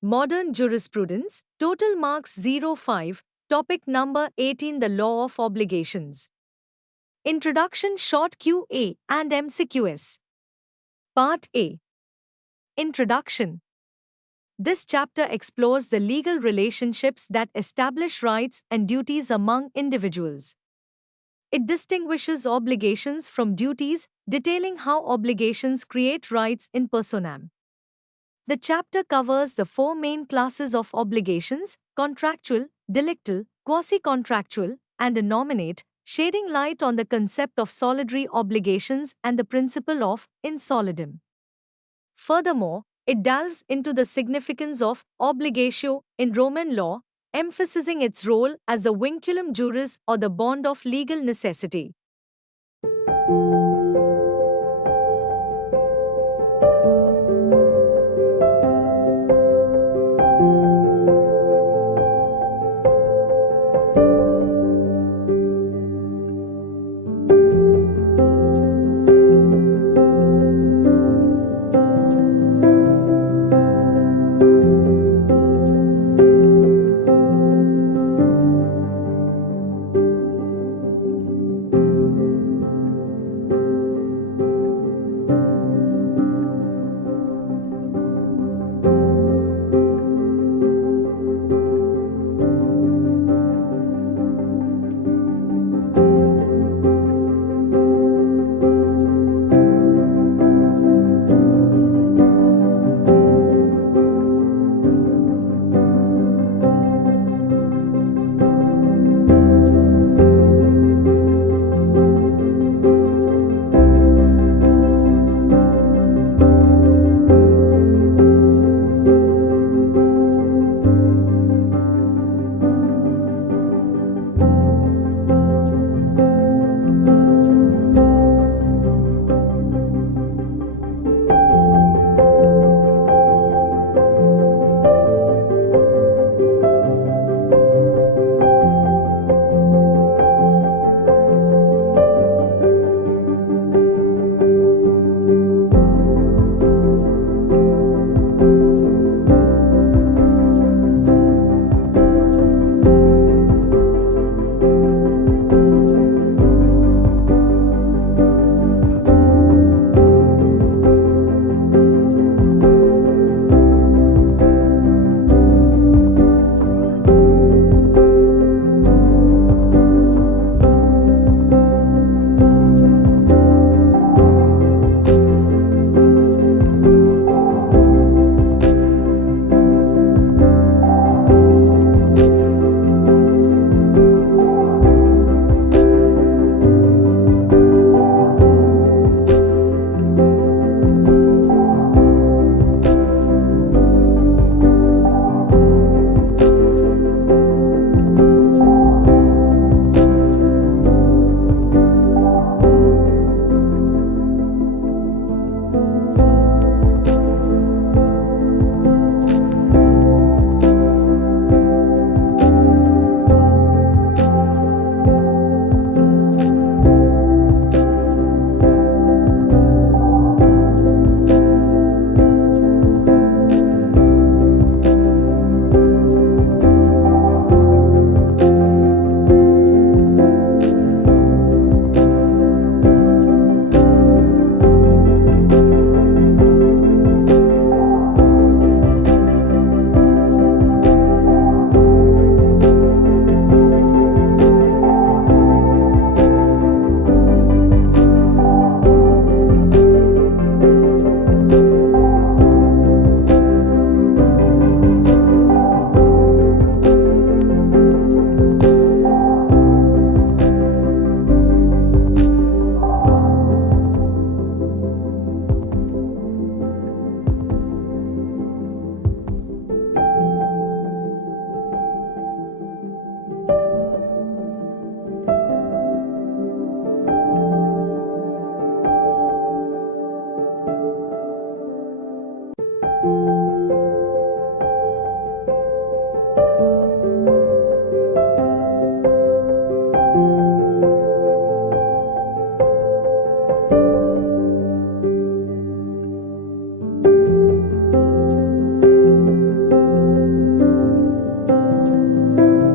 Modern Jurisprudence, Total Marks 05, Topic number 18, The Law of Obligations. Introduction, Short QA and MCQS. Part A. Introduction. This chapter explores the legal relationships that establish rights and duties among individuals. It distinguishes obligations from duties, detailing how obligations create rights in personam. The chapter covers the four main classes of obligations: contractual, delictal, quasi-contractual, and nominate, shedding light on the concept of solidary obligations and the principle of in solidum. Furthermore, it delves into the significance of obligatio in Roman law, emphasizing its role as the vinculum juris or the bond of legal necessity.